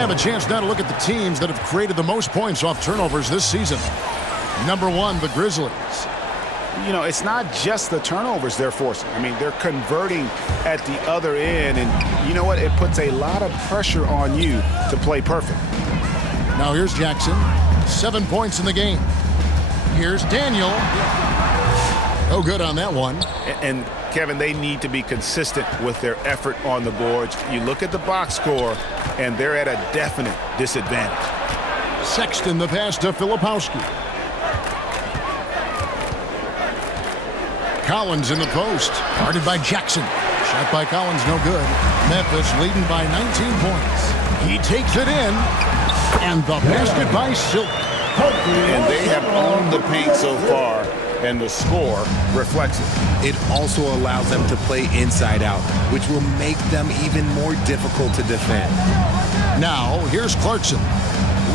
Have a chance now to look at the teams that have created the most points off turnovers this season. Number one, the Grizzlies. You know, it's not just the turnovers they're forcing. I mean, they're converting at the other end, and you know what? It puts a lot of pressure on you to play perfect. Now here's Jackson. 7 points in the game. Here's Daniel. No good on that one. And Kevin, they need to be consistent with their effort on the boards. You look at the box score, and they're at a definite disadvantage. Sexton, the pass to Filipowski. Collins in the post. Guarded by Jackson. Shot by Collins, no good. Memphis leading by 19 points. He takes it in. And the basket by Silk. And they have owned the paint so far, and the score reflects it. It also allows them to play inside out, which will make them even more difficult to defend. Now, here's Clarkson.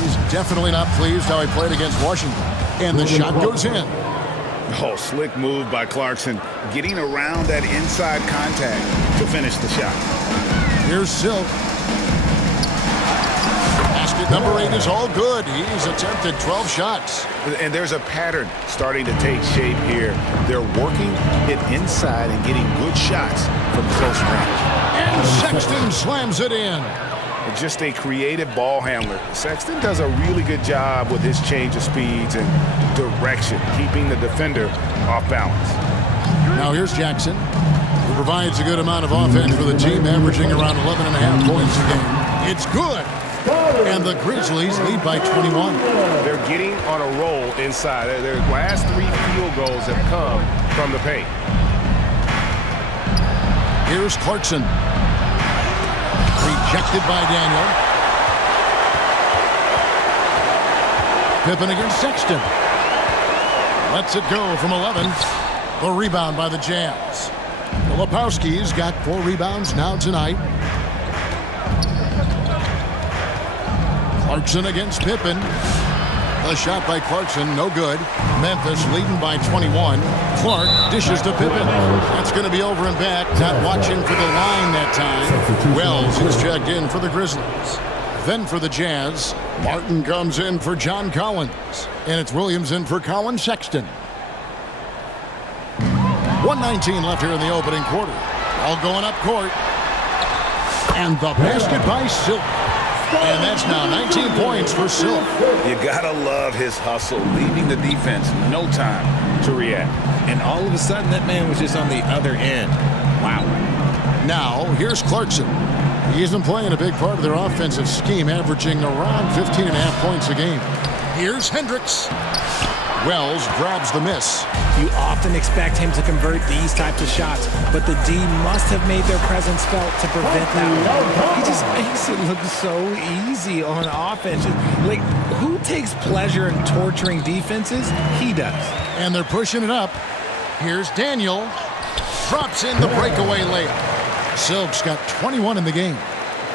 He's definitely not pleased how he played against Washington. And the shot goes in. Oh, slick move by Clarkson, getting around that inside contact to finish the shot. Here's Silk. Basket number 8 is all good. He's attempted 12 shots. And there's a pattern starting to take shape here. They're working it inside and getting good shots from close range. And Sexton slams it in. Just a creative ball handler. Sexton does a really good job with his change of speeds and direction, keeping the defender off balance. Now here's Jackson, who provides a good amount of offense for the team, averaging around 11.5 points a game. It's good. And the Grizzlies lead by 21. They're getting on a roll inside. Their last 3 field goals have come from the paint. Here's Clarkson. Rejected by Daniel. Pippen against Sexton. Lets it go from 11. The rebound by the Jazz. Filipowski's got 4 rebounds now tonight. Clarkson against Pippen. The shot by Clarkson, no good. Memphis leading by 21. Clark dishes to Pippen. That's going to be over and back. Not watching for the line that time. Wells is checked in for the Grizzlies. Then for the Jazz, Martin comes in for John Collins. And it's Williams in for Colin Sexton. 1:19 left here in the opening quarter. All going up court. And the basket by Silk. And that's now 19 points for Silk. You gotta love his hustle, leaving the defense no time to react. And all of a sudden, that man was just on the other end. Wow. Now, here's Clarkson. He isn't playing a big part of their offensive scheme, averaging around 15.5 points a game. Here's Hendricks. Wells grabs the miss. You often expect him to convert these types of shots, but the D must have made their presence felt to prevent that. He just makes it look so easy on offense. Like, who takes pleasure in torturing defenses? He does. And they're pushing it up. Here's Daniel. Drops in the breakaway layup. Silk's got 21 in the game.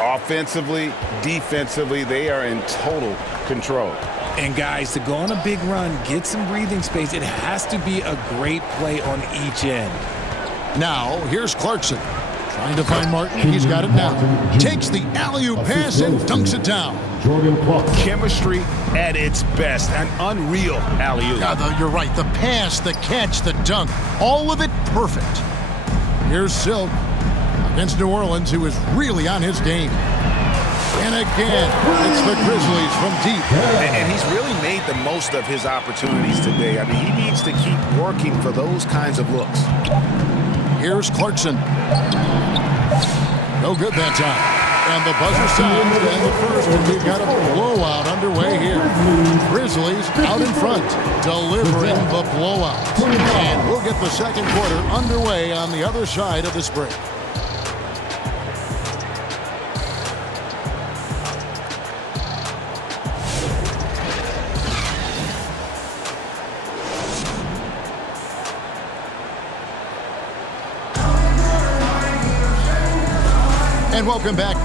Offensively, defensively, they are in total control. And guys, to go on a big run, get some breathing space, it has to be a great play on each end. Now, here's Clarkson. Trying to find Martin. He's got it now. Takes the alley-oop pass and dunks it down. Chemistry at its best. An unreal alley-oop. Yeah, you're right. The pass, the catch, the dunk. All of it perfect. Here's Silk against New Orleans, who is really on his game. And again, it's the Grizzlies from deep. And he's really made the most of his opportunities today. I mean, he needs to keep working for those kinds of looks. Here's Clarkson. No good that time. And the buzzer sounds, and the first, and we've got a blowout underway here. Grizzlies out in front, delivering the blowout. And we'll get the second quarter underway on the other side of this break. And welcome back.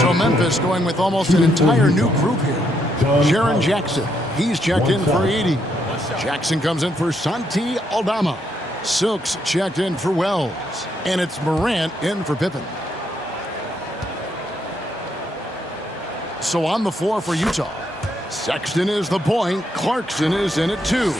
So Memphis going with almost an entire new group here. Jaren Jackson, He's checked in for Edey. Jackson comes in for Santi Aldama. Silks checked in for Wells. And it's Morant in for Pippen. So on the floor for Utah, Sexton is the point. Clarkson is in at 2.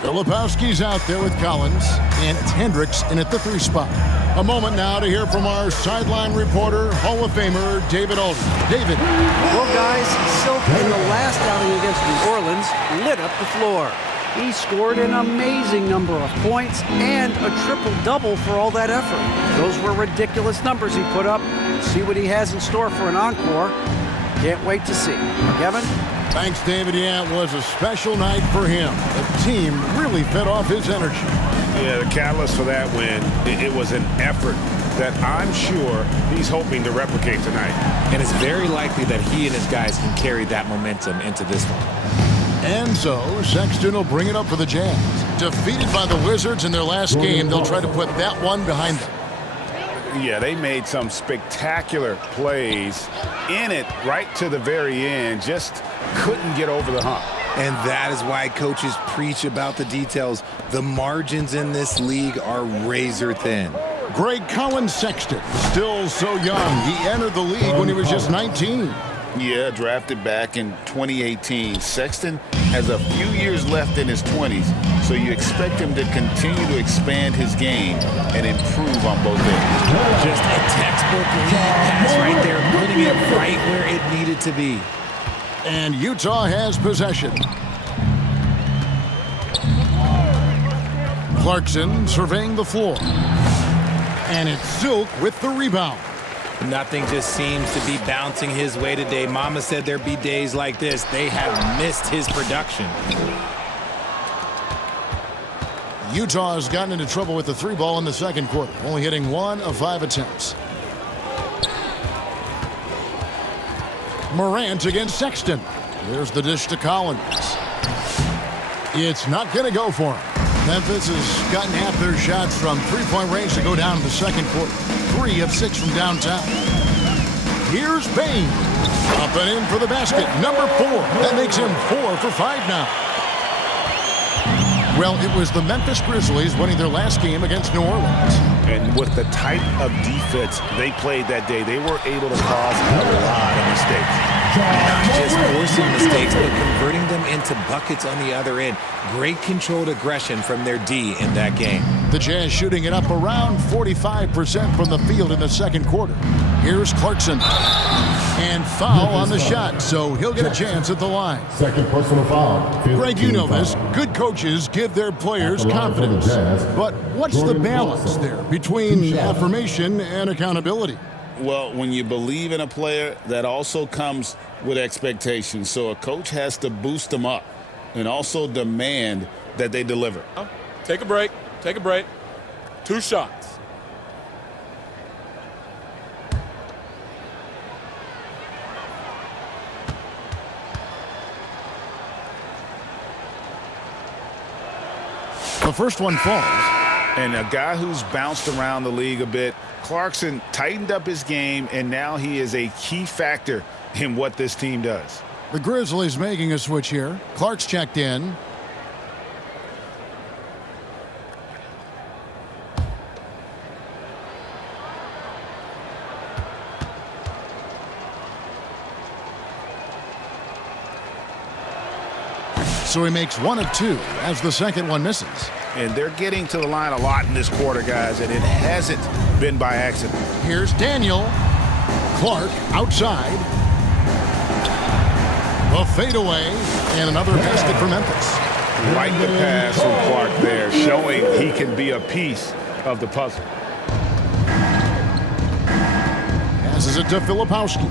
Filipowski's out there with Collins. And it's Hendricks in at the 3 spot. A moment now to hear from our sideline reporter, Hall of Famer David Aldridge. David. Well, guys, Silk in the last outing against New Orleans lit up the floor. He scored an amazing number of points and a triple-double for all that effort. Those were ridiculous numbers he put up. See what he has in store for an encore. Can't wait to see. Kevin? Thanks, David. Yeah, it was a special night for him. The team really fed off his energy. Yeah, the catalyst for that win, it was an effort that I'm sure he's hoping to replicate tonight. And it's very likely that he and his guys can carry that momentum into this one. And so, Sexton will bring it up for the Jazz. Defeated by the Wizards in their last game, they'll try to put that one behind them. Yeah, they made some spectacular plays in it right to the very end. Just couldn't get over the hump. And that is why coaches preach about the details. The margins in this league are razor thin. Greg Collins Sexton, still so young. He entered the league when he was just 19. Yeah, drafted back in 2018. Sexton has a few years left in his 20s, so you expect him to continue to expand his game and improve on both ends. Just a textbook lead pass right there, putting it right where it needed to be. And Utah has possession. Clarkson surveying the floor. And it's Silk with the rebound. Nothing just seems to be bouncing his way today. Mama said there'd be days like this. They have missed his production. Utah has gotten into trouble with the 3 ball in the second quarter, only hitting 1 of 5 attempts. Morant against Sexton. There's the dish to Collins. It's not going to go for him. Memphis has gotten half their shots from three-point range to go down in the second quarter. 3 of 6 from downtown. Here's Bane. Up and in for the basket. Number 4. That makes him 4 for 5 now. Well, it was the Memphis Grizzlies winning their last game against New Orleans. And with the type of defense they played that day, they were able to cause a lot of mistakes. Not just forcing mistakes, but converting them into buckets on the other end. Great controlled aggression from their D in that game. The Jazz shooting it up around 45% from the field in the second quarter. Here's Clarkson. And foul on the shot, so he'll get a chance at the line. Second personal foul. Greg, you know this. Good coaches give their players confidence. But what's the balance there between affirmation and accountability? Well, when you believe in a player, that also comes with expectations. So a coach has to boost them up and also demand that they deliver. Take a break. Take a break. 2 shots. The first one falls. And a guy who's bounced around the league a bit, Clarkson tightened up his game, and now he is a key factor in what this team does. The Grizzlies making a switch here. Clark's checked in. So he makes 1 of 2 as the second one misses. And they're getting to the line a lot in this quarter, guys, and it hasn't been by accident. Here's Daniel. Clark outside. A fadeaway and another basket for Memphis. Like the pass from Clark there, showing he can be a piece of the puzzle. Passes it to Filipowski.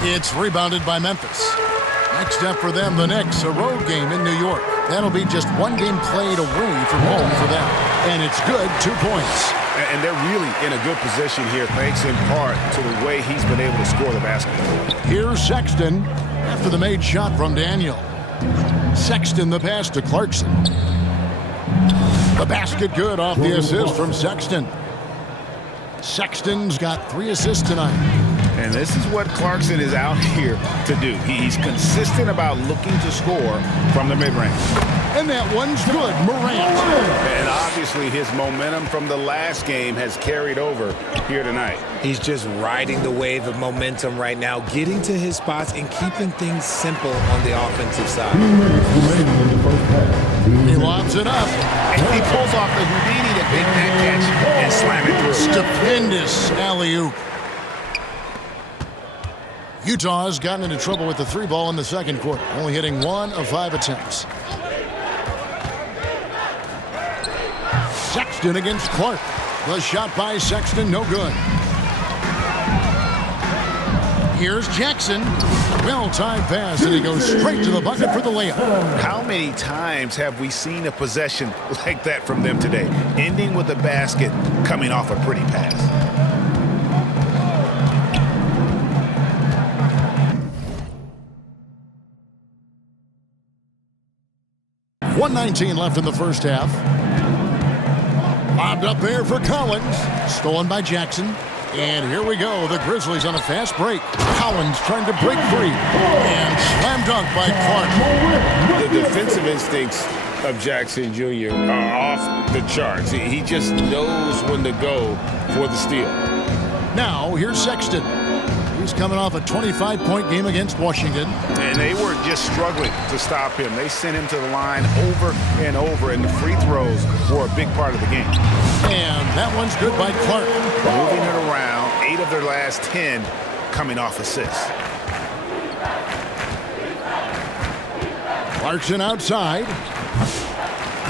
It's rebounded by Memphis. Next up for them, the Knicks, a road game in New York. That'll be just 1 game played away from home for them. And it's good, 2 points. And they're really in a good position here, thanks in part to the way he's been able to score the basketball. Here's Sexton after the made shot from Daniel. Sexton the pass to Clarkson. The basket good off the assist from Sexton. Sexton's got 3 assists tonight. And this is what Clarkson is out here to do. He's consistent about looking to score from the mid-range. And that one's good. Morant. And obviously his momentum from the last game has carried over here tonight. He's just riding the wave of momentum right now, getting to his spots and keeping things simple on the offensive side. He lobs it up. And he pulls off the Houdini to take that catch and slam it through. Stupendous alley-oop. Utah's gotten into trouble with the three ball in the second quarter, only hitting 1 of 5 attempts. Sexton against Clark. The shot by Sexton, no good. Here's Jackson. Well-timed pass, and he goes straight to the bucket for the layup. How many times have we seen a possession like that from them today, ending with a basket coming off a pretty pass? .119 left in the first half. Lobbed up there for Collins. Stolen by Jackson. And here we go. The Grizzlies on a fast break. Collins trying to break free. And slam dunk by Clark. The defensive instincts of Jackson Jr. are off the charts. He just knows when to go for the steal. Now, here's Sexton. He's coming off a 25-point game against Washington. And they were just struggling to stop him. They sent him to the line over and over, and the free throws were a big part of the game. And that one's good by Clark. Moving it around, 8 of their last 10 coming off assists. Clarkson outside.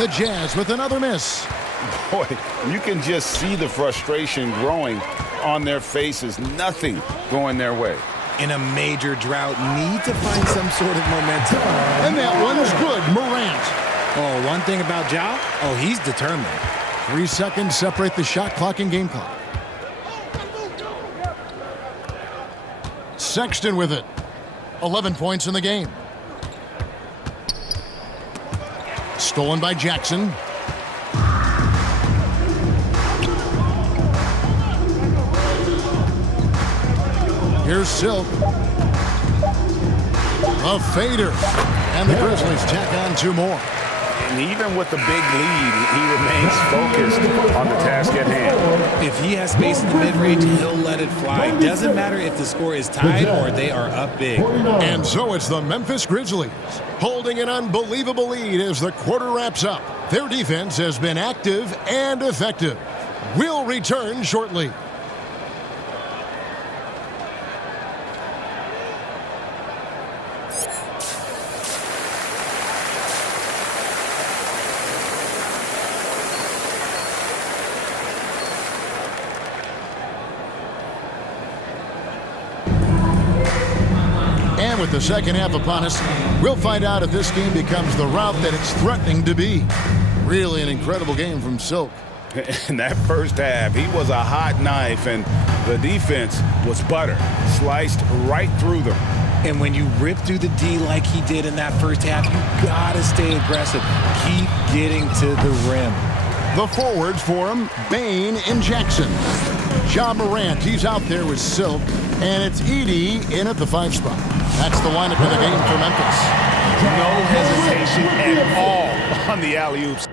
The Jazz with another miss. Boy, you can just see the frustration growing on their faces. Nothing going their way. In a major drought, need to find some sort of momentum. And that one's good. Morant. Oh, one thing about Ja, he's determined. 3 seconds separate the shot clock and game clock. Sexton with it. 11 points in the game. Stolen by Jackson. Here's Silk. A fader. And the Grizzlies tack on 2 more. And even with the big lead, he remains focused on the task at hand. If he has space in the mid-range, he'll let it fly. Doesn't matter if the score is tied or they are up big. And so it's the Memphis Grizzlies holding an unbelievable lead as the quarter wraps up. Their defense has been active and effective. We'll return shortly. With the second half upon us, we'll find out if this game becomes the rout that it's threatening to be. Really an incredible game from Silk. In that first half, he was a hot knife, and the defense was butter, sliced right through them. And when you rip through the D like he did in that first half, you gotta stay aggressive. Keep getting to the rim. The forwards for him, Bane and Jackson. Ja Morant, he's out there with Silk, and it's Edey in at the 5 spot. That's the lineup of the game for Memphis. No hesitation at all on the alley-oops.